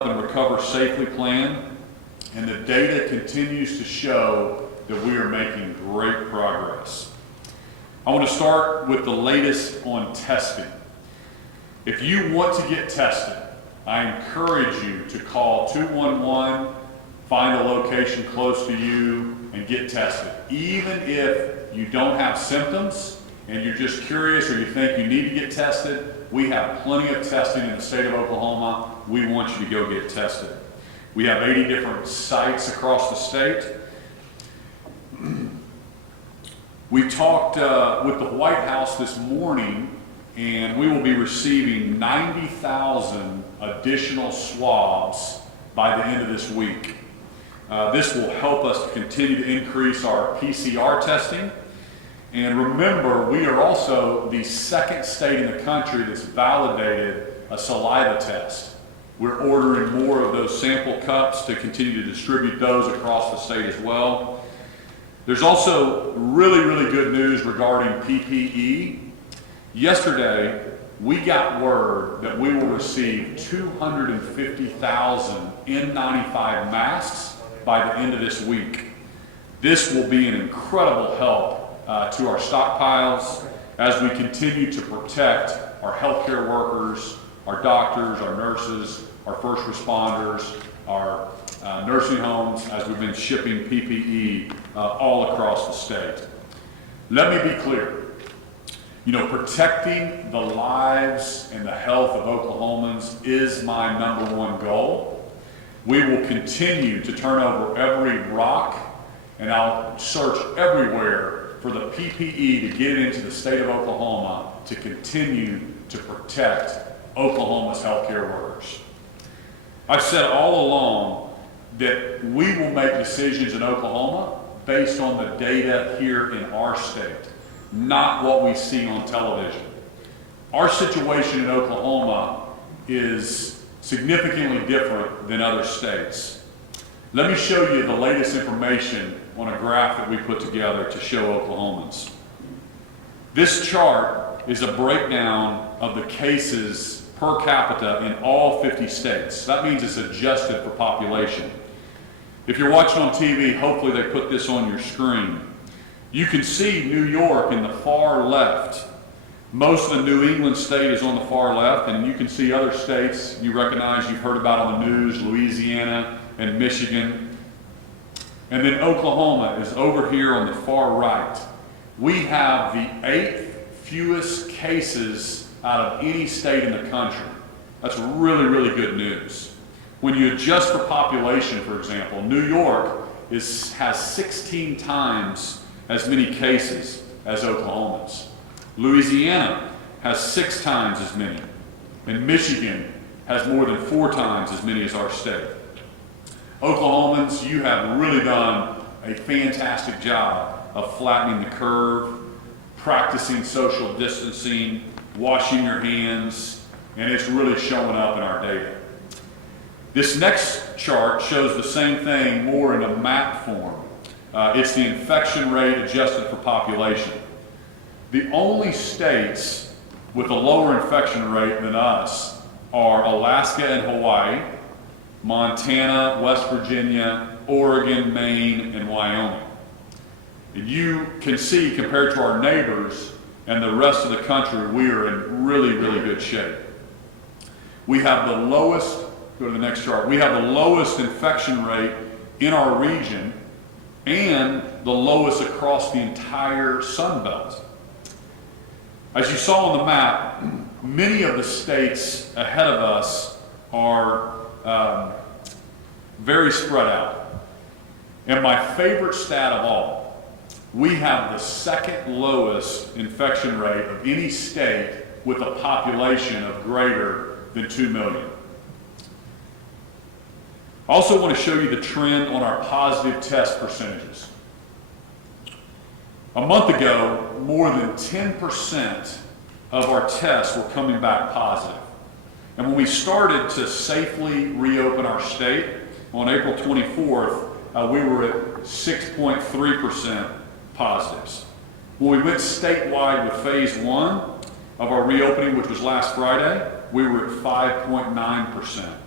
and Recover Safely plan, and the data continues to show that we are making great progress. I want to start with the latest on testing. If you want to get tested, I encourage you to call 211, find a location close to you, and get tested. Even if you don't have symptoms and you're just curious or you think you need to get tested, we have plenty of testing in the state of Oklahoma. We want you to go get tested. We have 80 different sites across the state. We talked with the White House this morning, and we will be receiving 90,000 additional swabs by the end of this week. This will help us to continue to increase our PCR testing. And remember, we are also the second state in the country that's validated a saliva test. We're ordering more of those sample cups to continue to distribute those across the state as well. There's also really good news regarding PPE. Yesterday, we got word that we will receive 250,000 N95 masks by the end of this week. This will be an incredible help to our stockpiles as we continue to protect our healthcare workers, our doctors, our nurses, our first responders, our nursing homes, as we've been shipping PPE all across the state. Let me be clear. You know, protecting the lives and the health of Oklahomans is my #1 goal. We will continue to turn over every rock, and I'll search everywhere for the PPE to get into the state of Oklahoma to continue to protect Oklahoma's healthcare workers. I've said all along that we will make decisions in Oklahoma based on the data here in our state, not what we see on television. Our situation in Oklahoma is significantly different than other states. Let me show you the latest information on a graph that we put together to show Oklahomans. This chart is a breakdown of the cases per capita in all 50 states. That means it's adjusted for population. If you're watching on TV, hopefully they put this on your screen. You can see New York in the far left. Most of the New England state is on the far left, and you can see other states you recognize, you've heard about on the news, Louisiana and Michigan. And then Oklahoma is over here on the far right. We have the 8th fewest cases out of any state in the country. That's really good news. When you adjust for population, for example, New York has 16 times as many cases as Oklahomans. Louisiana has 6 times as many. And Michigan has more than 4 times as many as our state. Oklahomans, you have really done a fantastic job of flattening the curve, practicing social distancing, washing your hands, and it's really showing up in our data. This next chart shows the same thing more in a map form. It's the infection rate adjusted for population. The only states with a lower infection rate than us are Alaska and Hawaii, Montana, West Virginia, Oregon, Maine, and Wyoming. And you can see, compared to our neighbors and the rest of the country, we are in really good shape. We have the lowest, go to the next chart, we have the lowest infection rate in our region and the lowest across the entire Sun Belt. As you saw on the map, many of the states ahead of us are very spread out. And my favorite stat of all, we have the 2nd lowest infection rate of any state with a population of greater than 2 million. I also want to show you the trend on our positive test percentages. A month ago, more than 10% of our tests were coming back positive. And when we started to safely reopen our state on April 24th, we were at 6.3% positives. When we went statewide with phase 1 of our reopening, which was last Friday, we were at 5.9%.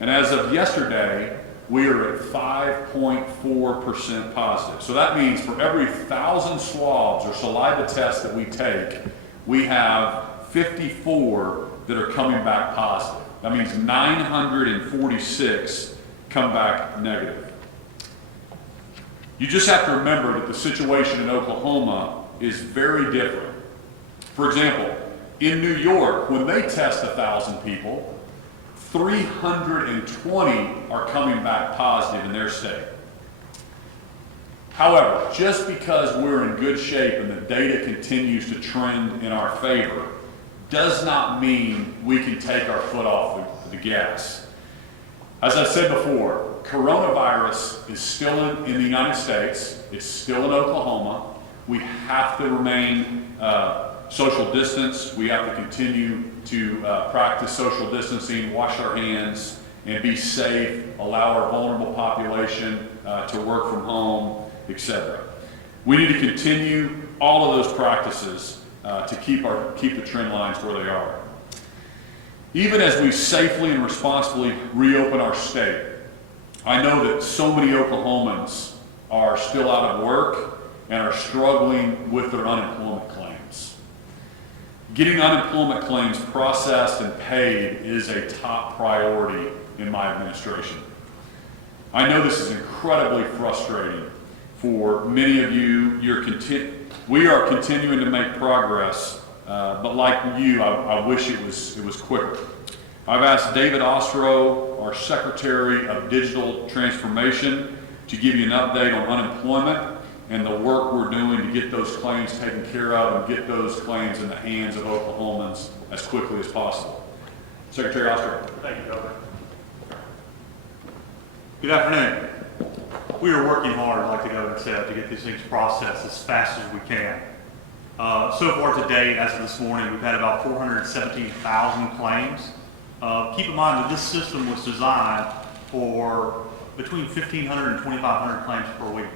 And as of yesterday, we are at 5.4% positive. So that means for every 1,000 swabs or saliva tests that we take, we have 54 that are coming back positive. That means 946 come back negative. You just have to remember that the situation in Oklahoma is very different. For example, in New York, when they test 1,000 people, 320 are coming back positive in their state. However, just because we're in good shape and the data continues to trend in our favor, does not mean we can take our foot off the gas. As I said before, coronavirus is still in the United States. It's still in Oklahoma. We have to remain social distance. We have to continue to practice social distancing, wash our hands, and be safe, allow our vulnerable population to work from home, etc. We need to continue all of those practices to keep the trend lines where they are. Even as we safely and responsibly reopen our state, I know that so many Oklahomans are still out of work and are struggling with their unemployment claims. Getting unemployment claims processed and paid is a top priority in my administration. I know this is incredibly frustrating for many of you. We are continuing to make progress, but like you, I wish it was quicker. I've asked David Ostro, our Secretary of Digital Transformation, to give you an update on unemployment and the work we're doing to get those claims taken care of and get those claims in the hands of Oklahomans as quickly as possible. Secretary Ostro. Thank you, Governor. Good afternoon. We are working hard, like the Governor said, to get these things processed as fast as we can. So far to date, as of this morning, we've had about 417,000 claims. Keep in mind that this system was designed for between 1,500 and 2,500 claims per week.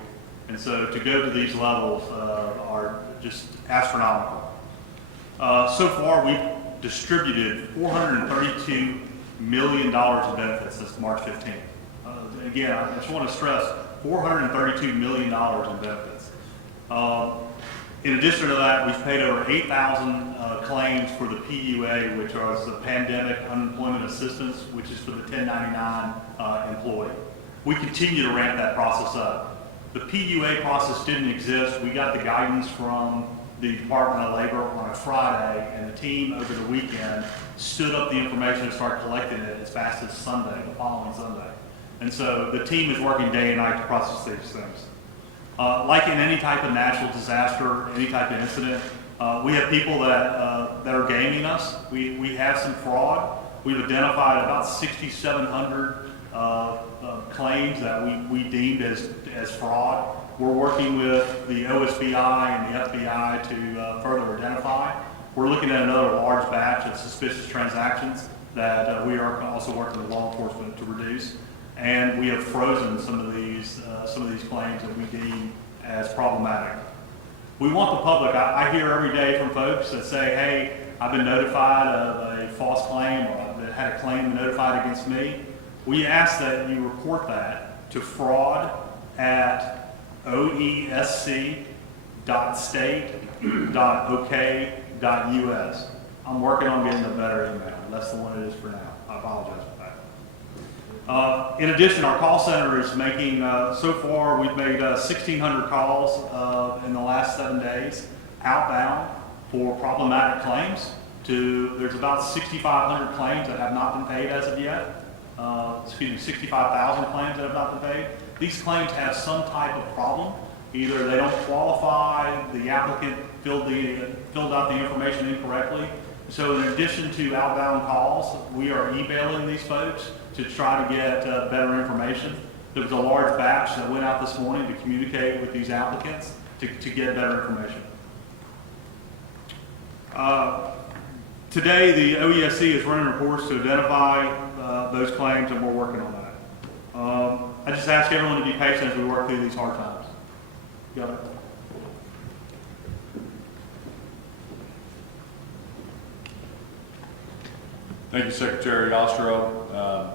And so to go to these levels are just astronomical. So far, we've distributed $432 million in benefits since March 15th. Again, I just want to stress $432 million in benefits. In addition to that, we've paid over 8,000 claims for the PUA, which was the Pandemic Unemployment Assistance, which is for the 1099 employee. We continue to ramp that process up. The PUA process didn't exist. We got the guidance from the Department of Labor on a Friday, and the team over the weekend stood up the information and started collecting it as fast as Sunday, the following Sunday. And so the team is working day and night to process these things. Like in any type of natural disaster, any type of incident, we have people that are gaming us. We have some fraud. We've identified about 6,700 claims that we deemed as fraud. We're working with the OSBI and the FBI to further identify. We're looking at another large batch of suspicious transactions that we are also working with law enforcement to reduce. And we have frozen some of these claims that we deem as problematic. We want the public. I hear every day from folks that say, "Hey, I've been notified of a false claim, or I've had a claim notified against me." We ask that you report that to fraud@oesc.state.ok.us. I'm working on getting a better email. That's the one it is for now. I apologize for that. In addition, our call center is making, so far we've made 1,600 calls in the last 7 days outbound for problematic claims. There's about 6,500 claims that have not been paid as of yet. 65,000 claims that have not been paid. These claims have some type of problem. Either they don't qualify, the applicant filled out the information incorrectly. So in addition to outbound calls, we are emailing these folks to try to get better information. There was a large batch that went out this morning to communicate with these applicants to get better information. Today, the OESC is running reports to identify those claims, and we're working on that. I just ask everyone to be patient as we work through these hard times. Got it? Thank you, Secretary Ostro.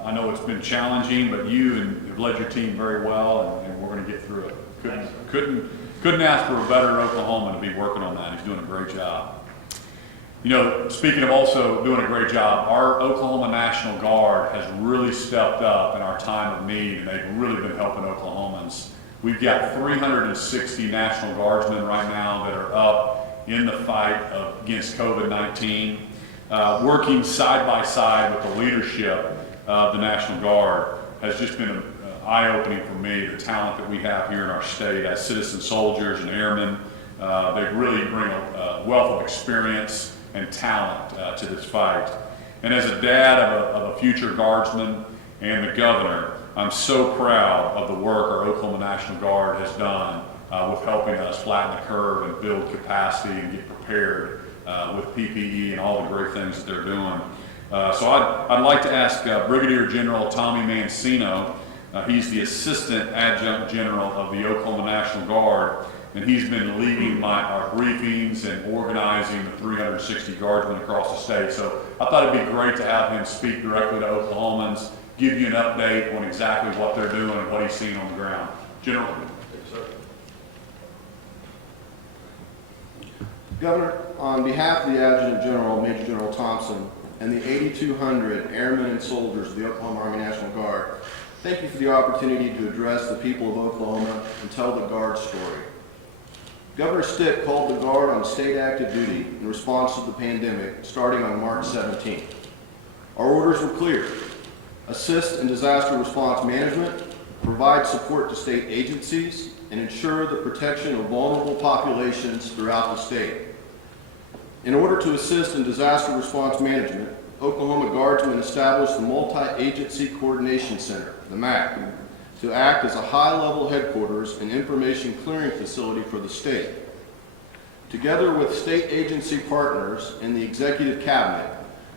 I know it's been challenging, but you have led your team very well, and we're going to get through it. Couldn't ask for a better Oklahoman to be working on that. He's doing a great job. You know, speaking of also doing a great job, our Oklahoma National Guard has really stepped up in our time of need, and they've really been helping Oklahomans. We've got 360 National Guardsmen right now that are up in the fight against COVID-19, working side by side with the leadership of the National Guard. Has just been eye-opening for me, the talent that we have here in our state as citizen soldiers and airmen. They really bring a wealth of experience and talent to this fight. And as a dad of a future guardsman and the governor, I'm so proud of the work our Oklahoma National Guard has done with helping us flatten the curve and build capacity and get prepared with PPE and all the great things that they're doing. So I'd like to ask Brigadier General Tommy Mancino. He's the Assistant Adjutant General of the Oklahoma National Guard, and he's been leading our briefings and organizing the 360 guardsmen across the state. So I thought it'd be great to have him speak directly to Oklahomans, give you an update on exactly what they're doing and what he's seeing on the ground. General. Yes, sir. Governor, on behalf of the Adjutant General, Major General Thompson, and the 8,200 airmen and soldiers of the Oklahoma Army National Guard, thank you for the opportunity to address the people of Oklahoma and tell the Guard's story. Governor Stitt called the Guard on state active duty in response to the pandemic starting on March 17th. Our orders were clear: assist in disaster response management, provide support to state agencies, and ensure the protection of vulnerable populations throughout the state. In order to assist in disaster response management, Oklahoma Guardsmen established the Multi-Agency Coordination Center, the MAC, to act as a high-level headquarters and information clearing facility for the state. Together with state agency partners and the executive cabinet,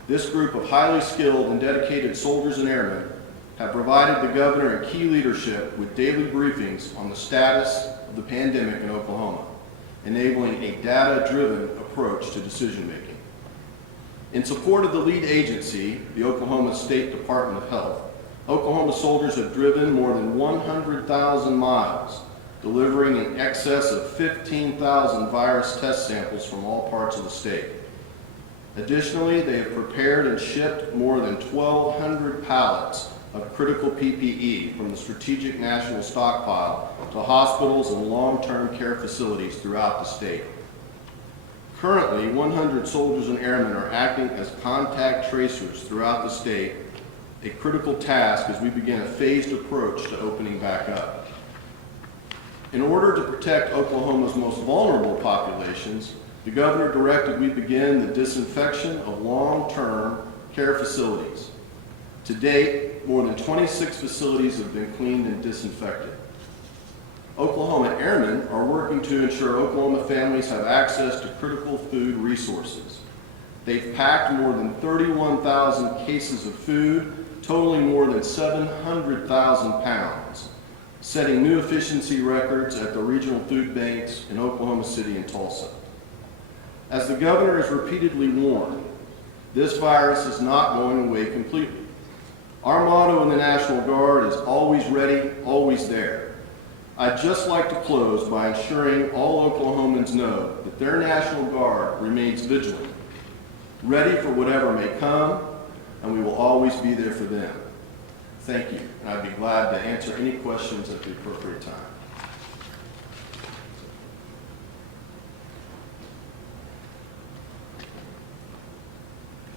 this group of highly skilled and dedicated soldiers and airmen have provided the governor and key leadership with daily briefings on the status of the pandemic in Oklahoma, enabling a data-driven approach to decision-making. In support of the lead agency, the Oklahoma State Department of Health, Oklahoma soldiers have driven more than 100,000 miles, delivering in excess of 15,000 virus test samples from all parts of the state. Additionally, they have prepared and shipped more than 1,200 pallets of critical PPE from the Strategic National Stockpile to hospitals and long-term care facilities throughout the state. Currently, 100 soldiers and airmen are acting as contact tracers throughout the state, a critical task as we begin a phased approach to opening back up. In order to protect Oklahoma's most vulnerable populations, the governor directed we begin the disinfection of long-term care facilities. To date, more than 26 facilities have been cleaned and disinfected. Oklahoma airmen are working to ensure Oklahoma families have access to critical food resources. They've packed more than 31,000 cases of food, totaling more than 700,000 pounds, setting new efficiency records at the regional food banks in Oklahoma City and Tulsa. As the governor has repeatedly warned, this virus is not going away completely. Our motto in the National Guard is always ready, always there. I'd just like to close by ensuring all Oklahomans know that their National Guard remains vigilant, ready for whatever may come, and we will always be there for them. Thank you, and I'd be glad to answer any questions at the appropriate time.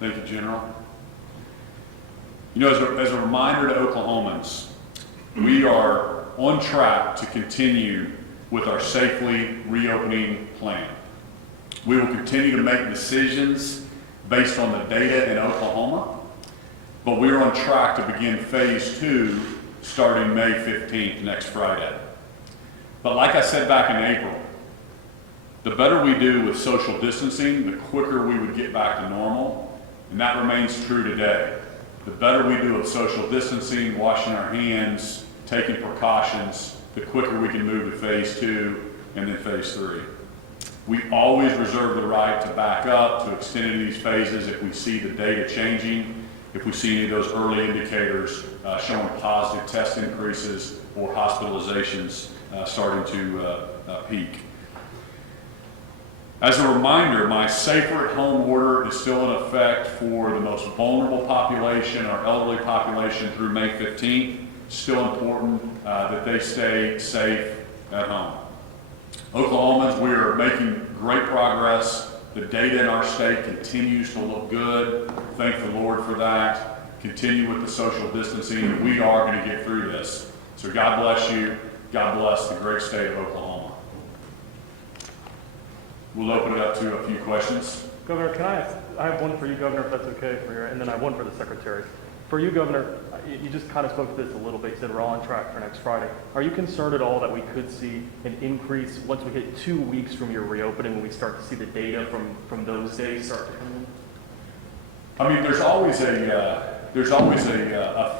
Thank you, General. You know, as a reminder to Oklahomans, we are on track to continue with our safely reopening plan. We will continue to make decisions based on the data in Oklahoma, but we are on track to begin phase 2 starting May 15th, next Friday. But like I said back in April, the better we do with social distancing, the quicker we would get back to normal, and that remains true today. The better we do with social distancing, washing our hands, taking precautions, the quicker we can move to phase 2 and then phase 3. We always reserve the right to back up, to extend into these phases if we see the data changing if we see any of those early indicators showing positive test increases or hospitalizations starting to peak. As a reminder, my Safer at Home order is still in effect for the most vulnerable population, our elderly population, through May 15th. Still important that they stay safe at home. Oklahomans, we are making great progress. The data in our state continues to look good. Thank the Lord for that. Continue with the social distancing. We are going to get through this. So God bless you. God bless the great state of Oklahoma. We'll open it up to a few questions. Governor, can I ask, I have one for you, Governor, if that's okay for you, and then I have one for the Secretary. For you, Governor, you just kind of spoke to this a little bit. You said we're all on track for next Friday. Are you concerned at all that we could see an increase once we hit 2 weeks from your reopening, when we start to see the data from those days start to come in? I mean, there's always a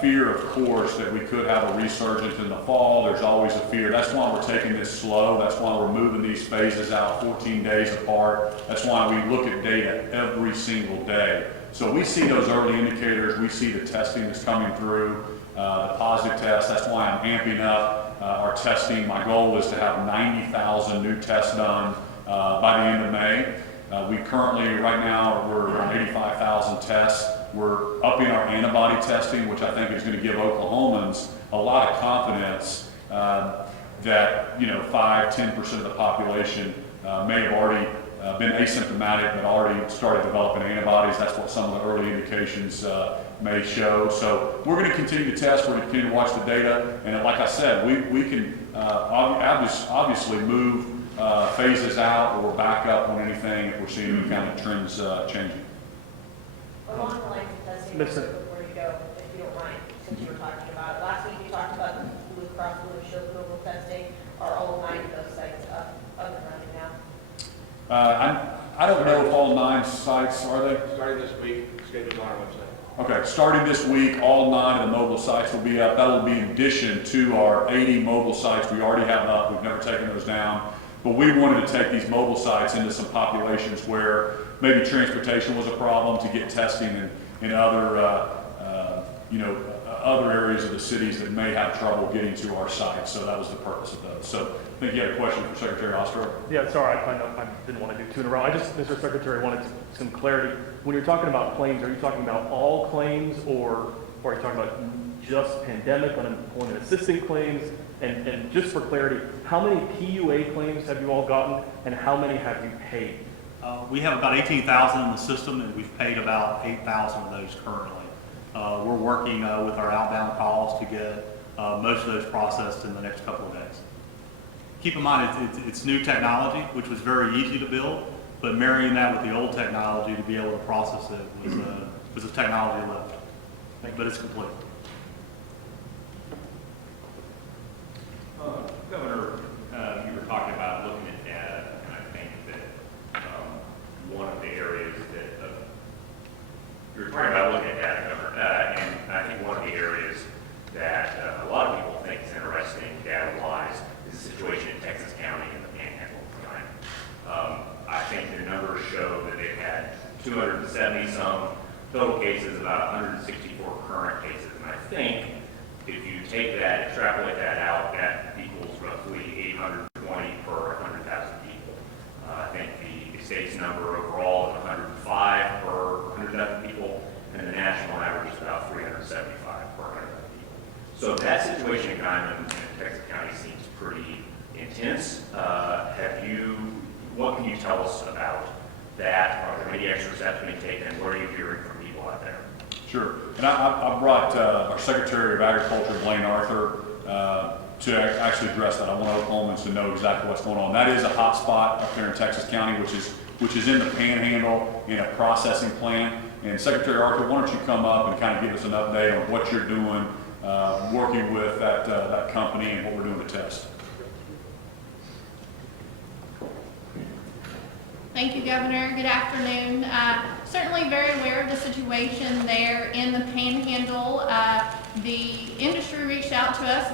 fear, of course, that we could have a resurgence in the fall. There's always a fear. That's why we're taking this slow. That's why we're moving these phases out 14 days apart. That's why we look at data every single day. So we see those early indicators. We see the testing that's coming through, the positive tests. That's why I'm amping up our testing. My goal is to have 90,000 new tests done by the end of May. We currently, right now, we're around 85,000 tests. We're upping our antibody testing, which I think is going to give Oklahomans a lot of confidence that 5–10% of the population may have already been asymptomatic but already started developing antibodies. That's what some of the early indications may show. So we're going to continue to test. We're going to continue to watch the data. And like I said, we can obviously move phases out or back up on anything if we're seeing any kind of trends changing. Along the lines of testing, before you go, if you don't mind, since you were talking about it. Last week you talked about the Blue Cross Blue Shield global testing. Are all 9 of those sites up and running now? I don't know if all 9 sites, are they? Starting this week, scheduled on our website. Okay, starting this week, all 9 of the mobile sites will be up. That will be in addition to our 80 mobile sites we already have up. We've never taken those down. But we wanted to take these mobile sites into some populations where maybe transportation was a problem to get testing in other, other areas of the cities that may have trouble getting to our sites. So that was the purpose of those. So I think you had a question for Secretary Ostrow. Yeah, sorry, I didn't want to do 2 in a row. Mr. Secretary, wanted some clarity. When you're talking about claims, are you talking about all claims, or are you talking about just pandemic, unemployment assistance claims? And just for clarity, how many PUA claims have you all gotten, and how many have you paid? We have about 18,000 in the system, and we've paid about 8,000 of those currently. We're working with our outbound calls to get most of those processed in the next couple of days. Keep in mind, it's new technology, which was very easy to build, but marrying that with the old technology to be able to process it was a technology lift. But it's complete. Governor, you were talking about looking at data, and I think that one of the areas that you were talking about looking at data, Governor, and I think one of the areas that a lot of people think is interesting data-wise is the situation in Texas County and the Panhandle. I think the numbers show that they've had 270 some total cases, about 164 current cases, and I think if you take that, extrapolate that out, that equals roughly 820 per 100,000 people. I think the state's number overall is 105 per 100,000 people, and the national average is about 375 per 100,000 people. So that situation in Texas County seems pretty intense. What can you tell us about that? Are there any extra steps being taken? What are you hearing from people out there? Sure. And I brought our Secretary of Agriculture, Blaine Arthur, to actually address that. I want Oklahomans to know exactly what's going on. That is a hot spot up there in Texas County, which is in the Panhandle in a processing plant. And Secretary Arthur, why don't you come up and kind of give us an update on what you're doing, working with that company and what we're doing to test. Thank you, Governor. Good afternoon. Certainly very aware of the situation there in the Panhandle. The industry reached out to us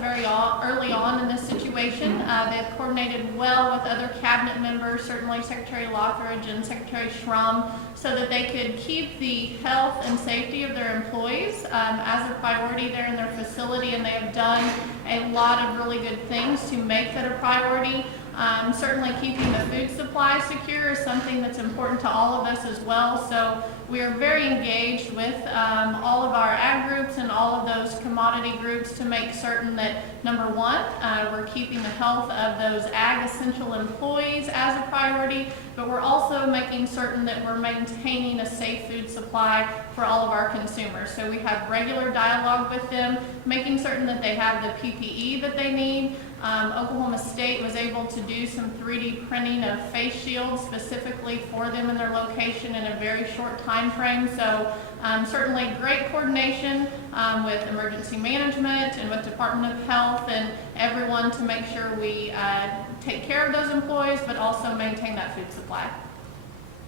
early on in this situation. They've coordinated well with other cabinet members, certainly Secretary Lothridge and Secretary Schrum, so that they could keep the health and safety of their employees as a priority there in their facility, and they have done a lot of really good things to make that a priority. Certainly keeping the food supply secure is something that's important to all of us as well. So we are very engaged with all of our ag groups and all of those commodity groups to make certain that, number one, we're keeping the health of those ag essential employees as a priority, but we're also making certain that we're maintaining a safe food supply for all of our consumers. So we have regular dialogue with them, making certain that they have the PPE that they need. Oklahoma State was able to do some 3D printing of face shields specifically for them in their location in a very short time frame. So certainly great coordination with emergency management and with Department of Health and everyone to make sure we take care of those employees, but also maintain that food supply.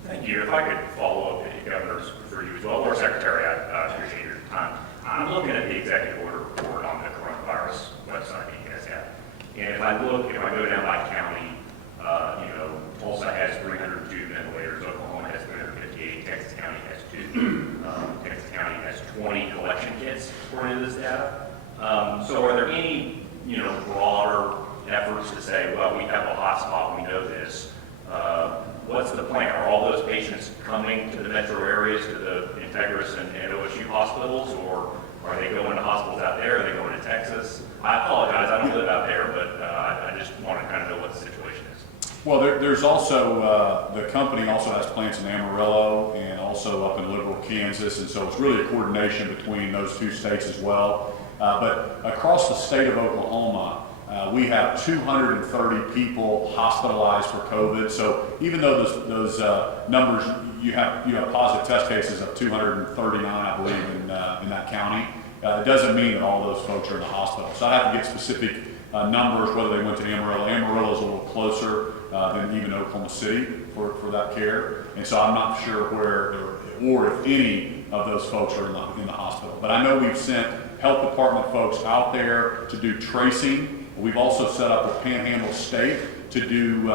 Thank you. If I could follow up, Governors, for you as well, or Secretary, I appreciate your time. I'm looking at the executive order report on the coronavirus website that you guys have. And if I go down by county, Tulsa has 302 ventilators, Oklahoma has 358, Texas County has 2, Texas County has 20 collection kits according to this data. So are there any, broader efforts to say, well, we have a hotspot, we know this. What's the plan? Are all those patients coming to the metro areas, to the Integris and OSU hospitals, or are they going to hospitals out there? Are they going to Texas? I apologize, I don't live out there, but I just want to kind of know what the situation is. Well, there's also, the company also has plants in Amarillo and also up in Liberal, Kansas, and so it's really a coordination between those two states as well. But across the state of Oklahoma, we have 230 people hospitalized for COVID. So even though those numbers, you have positive test cases of 239, I believe, in that county, it doesn't mean that all those folks are in the hospital. So I have to get specific numbers, whether they went to Amarillo. Amarillo is a little closer than even Oklahoma City for that care. And so I'm not sure where or if any of those folks are in the hospital. But I know we've sent health department folks out there to do tracing. We've also set up with Panhandle State to do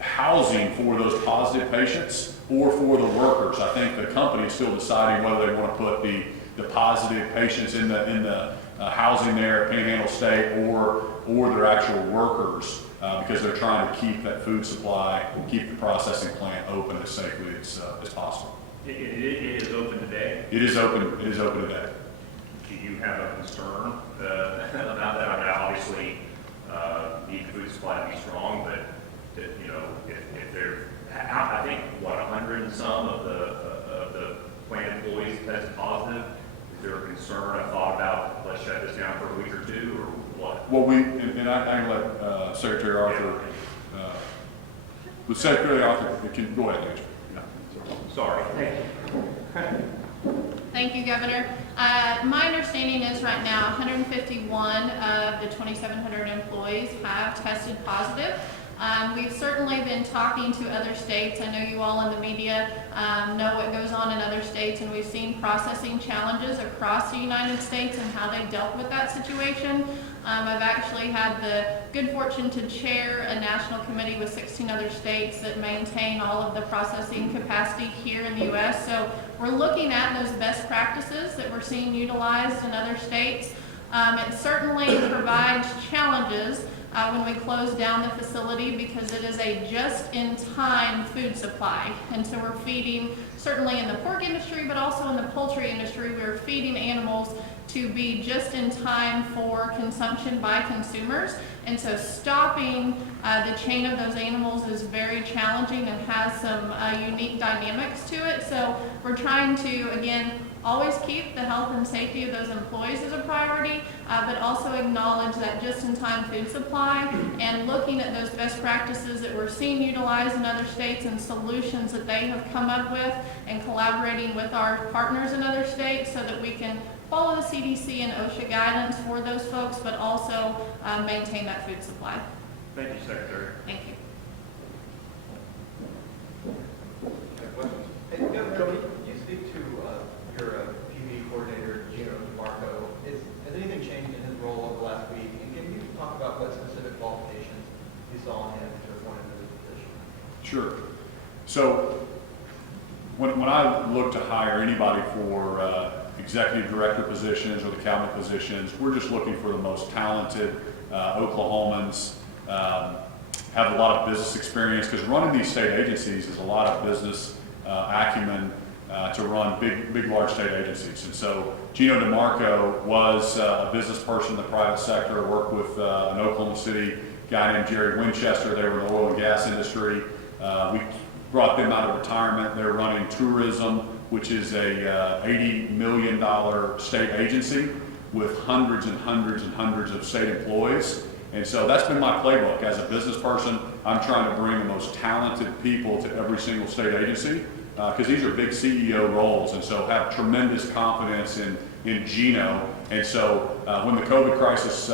housing for those positive patients or for the workers. I think the company is still deciding whether they want to put the positive patients in the housing there at Panhandle State or their actual workers because they're trying to keep that food supply, keep the processing plant open as safely as possible. It is open today. It is open today. Do you have a concern about that? I mean, obviously, need the food supply to be strong, but if they're, I think, 100 and some of the plant employees tested positive, is there a concern, a thought about let's shut this down for a week or two, or what? Well, and I can let Secretary Arthur, Secretary Arthur can go ahead, Andrew. Sorry. Thank you, Governor. My understanding is right now 151 of the 2,700 employees have tested positive. We've certainly been talking to other states. I know you all in the media know what goes on in other states, and we've seen processing challenges across the United States and how they dealt with that situation. I've actually had the good fortune to chair a national committee with 16 other states that maintain all of the processing capacity here in the U.S. So we're looking at those best practices that we're seeing utilized in other states. It certainly provides challenges when we close down the facility because it is a just-in-time food supply. And so we're feeding, certainly in the pork industry, but also in the poultry industry, we're feeding animals to be just in time for consumption by consumers. And so stopping the chain of those animals is very challenging and has some unique dynamics to it. So we're trying to, again, always keep the health and safety of those employees as a priority, but also acknowledge that just-in-time food supply and looking at those best practices that we're seeing utilized in other states and solutions that they have come up with and collaborating with our partners in other states so that we can follow the CDC and OSHA guidance for those folks, but also maintain that food supply. Thank you, Secretary. Thank you. Hey, Governor, can you speak to your PV coordinator, Jim Sure. So when I look to hire anybody for executive director positions or the cabinet positions, we're just looking for the most talented Oklahomans, have a lot of business experience, because running these state agencies is a lot of business acumen to run big, large state agencies. And so Gino DeMarco was a business person in the private sector, worked with an Oklahoma City guy named Jerry Winchester. They were in the oil and gas industry. We brought them out of retirement. They're running tourism, which is a $80 million state agency with hundreds and hundreds and hundreds of state employees. And so that's been my playbook. As a business person, I'm trying to bring the most talented people to every single state agency, because these are big CEO roles, and so have tremendous confidence in Gino. And so when the COVID crisis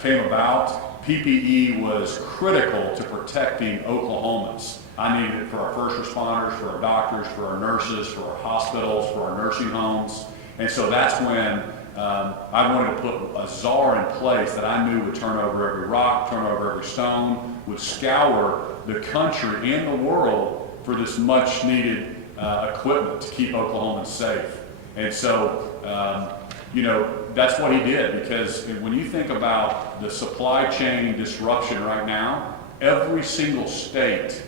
came about, PPE was critical to protecting Oklahomans. I needed it for our first responders, for our doctors, for our nurses, for our hospitals, for our nursing homes. And so that's when I wanted to put a czar in place that I knew would turn over every rock, turn over every stone, would scour the country and the world for this much needed equipment to keep Oklahomans safe. And so, you know, that's what he did, because when you think about the supply chain disruption right now, every single state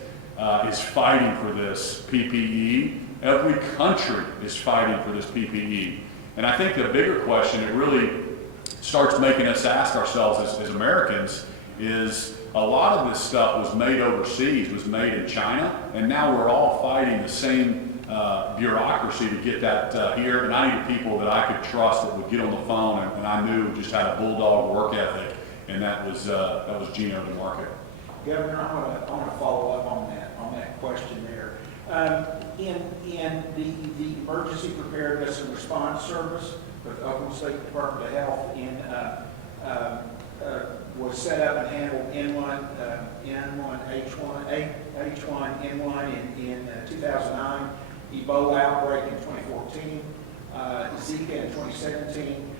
is fighting for this PPE. Every country is fighting for this PPE. And I think the bigger question, it really starts making us ask ourselves as Americans, is a lot of this stuff was made overseas, was made in China, and now we're all fighting the same bureaucracy to get that here. And I needed people that I could trust that would get on the phone and I knew just had a bulldog work ethic, and that was Gino DeMarco. Governor, I want to follow up on that question there. In the Emergency Preparedness and Response Service with Oklahoma State Department of Health was set up and handled H1N1 in 2009, Ebola outbreak in 2014, Zika in 2017.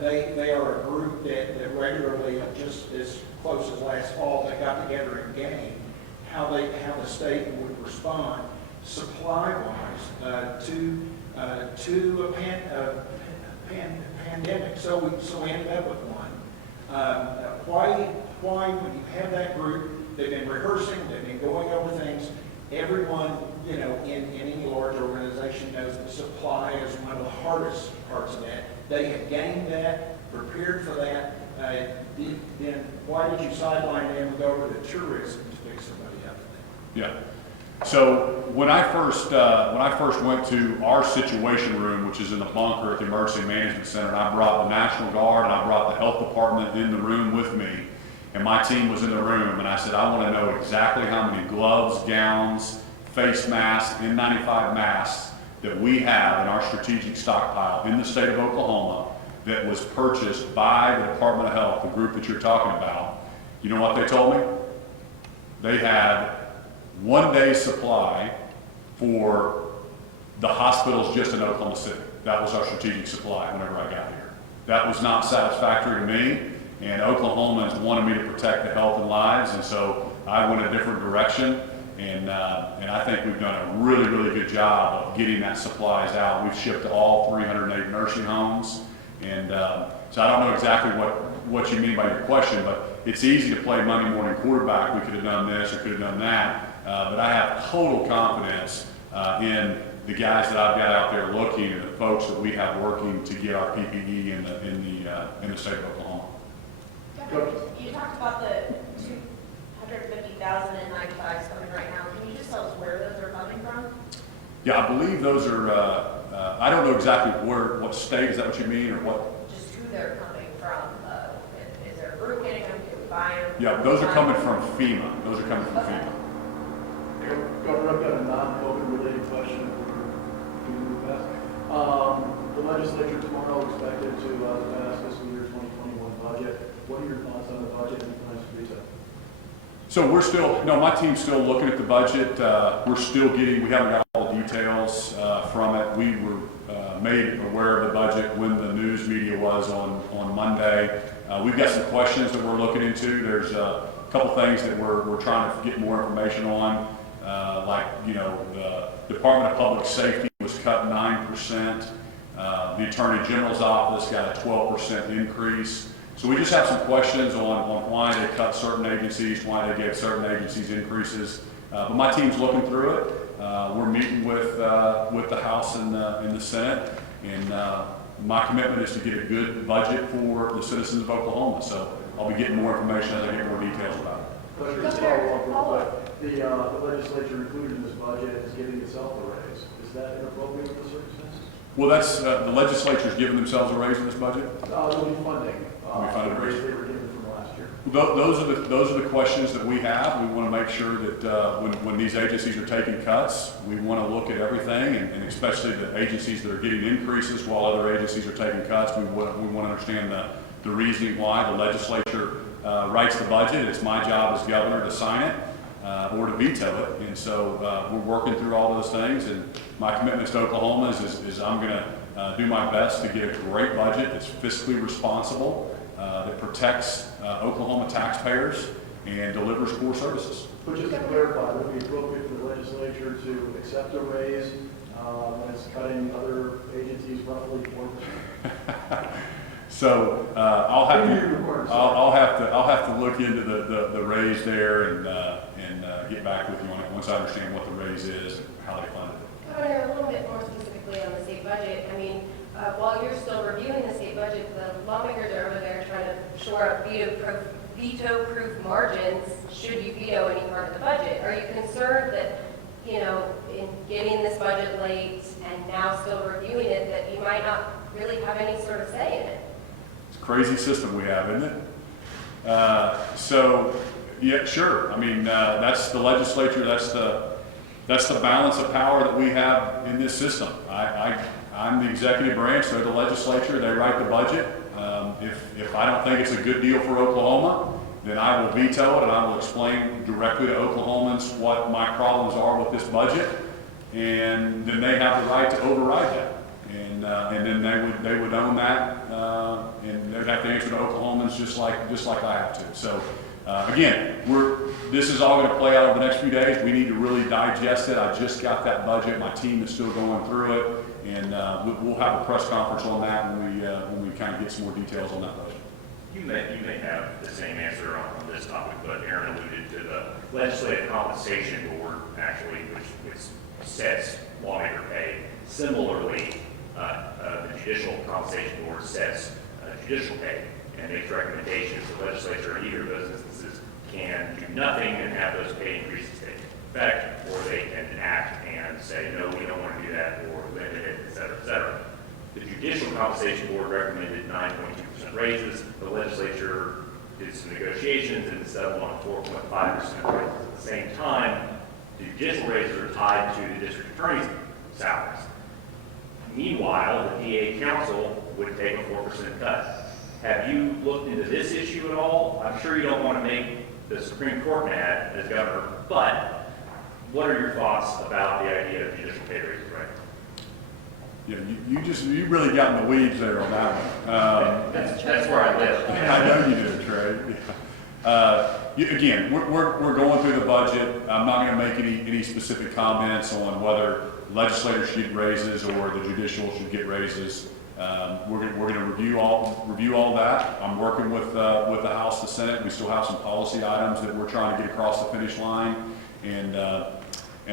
They are a group that regularly, just as close as last fall, they got together and gamed how the state would respond supply-wise to a pandemic. So we ended up with one. Why when you have that group, they've been rehearsing, they've been going over things. Everyone, you know, in any large organization knows that supply is one of the hardest parts of that. They have gained that, prepared for that. Then why did you sideline them and go over to tourism to pick somebody up? Yeah. So when I first went to our situation room, which is in the bunker at the Emergency Management Center, and I brought the National Guard and I brought the health department in the room with me, and my team was in the room, and I said, I want to know exactly how many gloves, gowns, face masks, N95 masks that we have in our strategic stockpile in the state of Oklahoma that was purchased by the Department of Health, the group that you're talking about. You know what they told me? They had 1 day's supply for the hospitals just in Oklahoma City. That was our strategic supply whenever I got here. That was not satisfactory to me, and Oklahomans wanted me to protect the health and lives, and so I went a different direction, and I think we've done a really, really good job of getting that supplies out. We've shipped to all 308 nursing homes, and so I don't know exactly what you mean by your question, but it's easy to play Monday morning quarterback. We could have done this or could have done that. But I have total confidence in the guys that I've got out there looking, and the folks that we have working to get our PPE in the state of Oklahoma. You talked about the 250,000 N95s coming right now. Can you just tell us where those are coming from? Yeah, I believe those are. I don't know exactly what state. Is that what you mean, or what? Just who they're coming from. Is there a group getting them? Can we buy them? Yeah, those are coming from FEMA. Those are coming from FEMA. Governor, I've got a non-COVID related question for you. The legislature tomorrow expected to pass fiscal year 2021 budget. What are your thoughts on the budget and plans to do so? So my team's still looking at the budget. We haven't got all the details from it. We were made aware of the budget when the news media was on Monday. We've got some questions that we're looking into. There's a couple things that we're trying to get more information on. like, you know, the Department of Public Safety was cut 9%. The Attorney General's office got a 12% increase. So we just have some questions on why they cut certain agencies, why they gave certain agencies increases. But my team's looking through it. We're meeting with the House and the Senate, and my commitment is to get a good budget for the citizens of Oklahoma. So I'll be getting more information as I get more details about it. But just follow up real quick. The legislature included in this budget is giving itself a raise. Is that inappropriate for the circumstances? Well, that's the legislature's giving themselves a raise in this budget. There'll be funding. We funded a raise. They were given from last year. Those are the questions that we have. We want to make sure that when these agencies are taking cuts, we want to look at everything, and especially the agencies that are getting increases while other agencies are taking cuts. We want to understand the reasoning why. The legislature writes the budget. It's my job as governor to sign it or to veto it. And so we're working through all those things. And my commitment to Oklahoma is I'm going to do my best to get a great budget that's fiscally responsible, that protects Oklahoma taxpayers and delivers core services. But just to clarify, would it be appropriate for the legislature to accept a raise when it's cutting other agencies roughly 4%? So I'll have to look into the raise there and get back with you on it once I understand what the raise is and how they fund it. Governor, a little bit more specifically on the state budget. I mean, while you're still reviewing the state budget, the lawmakers are over there trying to shore up veto-proof margins should you veto any part of the budget. Are you concerned that, you know, in getting this budget late and now still reviewing it, that you might not really have any sort of say in it? It's a crazy system we have, isn't it? So, yeah, sure. I mean, that's the legislature. That's the balance of power that we have in this system. I'm the executive branch. They're the legislature. They write the budget. If I don't think it's a good deal for Oklahoma, then I will veto it, and I will explain directly to Oklahomans what my problems are with this budget, and then they have the right to override that. And then they would own that, and they'd have to answer to Oklahomans just like I have to. So again, this is all going to play out over the next few days. We need to really digest it. I just got that budget. My team is still going through it, and we'll have a press conference on that when we kind of get some more details on that budget. You may have the same answer on this topic, but Aaron alluded to the Legislative Compensation Board, actually, which sets lawmaker pay. Similarly, the Judicial Compensation Board sets judicial pay and makes recommendations. The legislature in either of those instances can do nothing and have those pay increases take effect, or they can act and say, no, we don't want to do that, or limit it, et cetera, et cetera. The Judicial Compensation Board recommended 9.2% raises. The legislature did some negotiations and settled on 4.5% raises. At the same time, the judicial raises are tied to the district attorney's salaries. Meanwhile, the DA council would take a 4% cut. Have you looked into this issue at all? I'm sure you don't want to make the Supreme Court mad as governor, but what are your thoughts about the idea of judicial pay raises, right? Yeah, you really got in the weeds there on that one. That's where I live. I know you do, Trey. Again, we're going through the budget. I'm not going to make any specific comments on whether legislators should get raises or the judicial should get raises. We're going to review all that. I'm working with the House, the Senate. We still have some policy items that we're trying to get across the finish line. And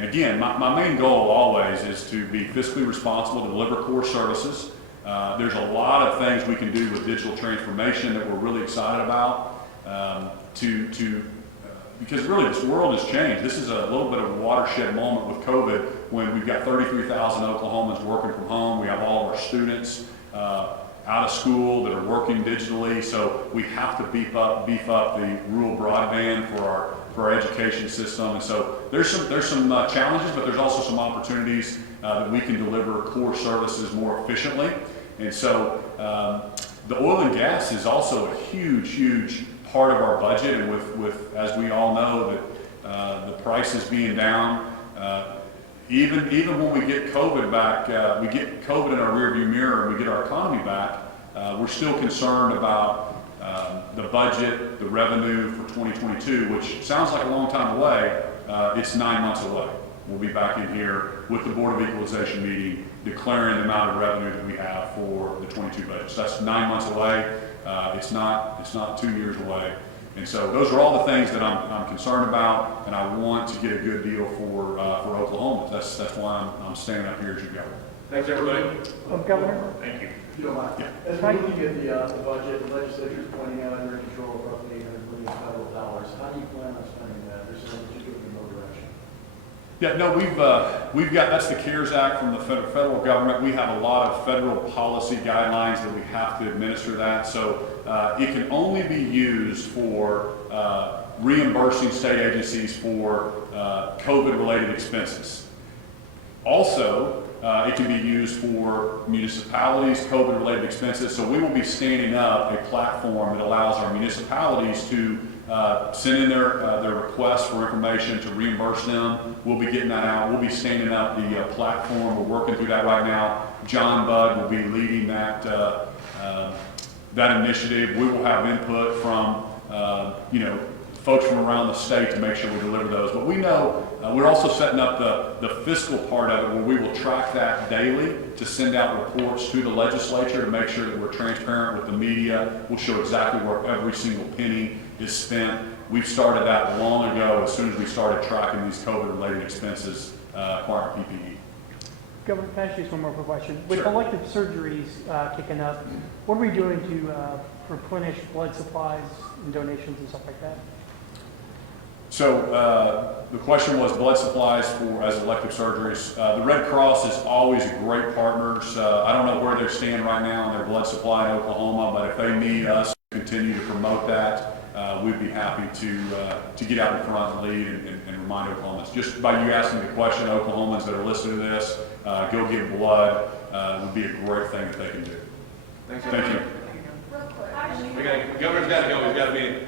again, my main goal always is to be fiscally responsible, to deliver core services. There's a lot of things we can do with digital transformation that we're really excited about. Because really this world has changed. This is a little bit of a watershed moment with COVID when we've got 33,000 Oklahomans working from home. We have all of our students out of school that are working digitally. So we have to beef up the rural broadband for our education system. And so there's some challenges, but there's also some opportunities that we can deliver core services more efficiently. And so the oil and gas is also a huge part of our budget, and with as we all know that the prices being down, even when we get COVID back, we get COVID in our rearview mirror and we get our economy back, we're still concerned about the budget, the revenue for 2022, which sounds like a long time away, it's 9 months away. We'll be back in here with the Board of Equalization meeting, declaring the amount of revenue that we have for the 22 budget. So that's 9 months away. It's not 2 years away. And so those are all the things that I'm concerned about, and I want to get a good deal for Oklahoma. That's why I'm standing up here as your governor. Thanks, everybody. Governor? Thank you. If you don't mind. Yeah. As we're looking at the budget, the legislature's pointing out under control of roughly $800 million federal dollars. How do you plan on spending that? There's so much you in no direction. Yeah, no, we've got, that's the CARES Act from the federal government. We have a lot of federal policy guidelines that we have to administer that. So it can only be used for reimbursing state agencies for COVID-related expenses. Also, it can be used for municipalities' COVID-related expenses. So we will be standing up a platform that allows our municipalities to send in their requests for information to reimburse them. We'll be getting that out. We'll be standing up the platform. We're working through that right now. John Budd will be leading that initiative. We will have input from folks from around the state to make sure we deliver those. But we know we're also setting up the fiscal part of it, where we will track that daily to send out reports to the legislature to make sure that we're transparent with the media. We'll show exactly where every single penny is spent. We've started that long ago, as soon as we started tracking these COVID-related expenses acquiring PPE. Governor, can I ask you one more question? With Sure. elective surgeries kicking up, what are we doing to replenish blood supplies and donations and stuff like that? So the question was blood supplies as elective surgeries. The Red Cross is always a great partners. I don't know where they stand right now in their blood supply in Oklahoma, but if they need us to continue to promote that, we'd be happy to get out in front and lead and remind Oklahomans. Just by you asking the question, Oklahomans that are listening to this, go give blood would be a great thing that they can do. Thanks, Thank you. Real quick. Governor's got to go, he's got a meeting.